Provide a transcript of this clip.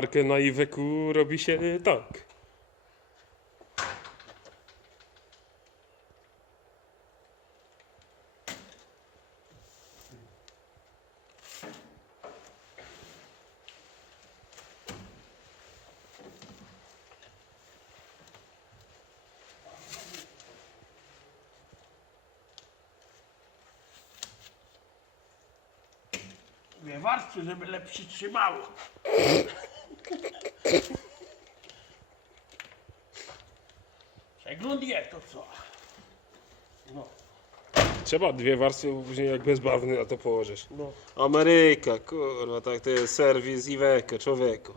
Markę na Iveco robi się tak. Dwie warstwy, żeby lepiej trzymało. Przegląd jest to co? No, Trzeba dwie warstwy, bo później jak bezbarwny na to położysz. no. Ameryka, kurwa, tak to jest serwis Iveco, człowieku.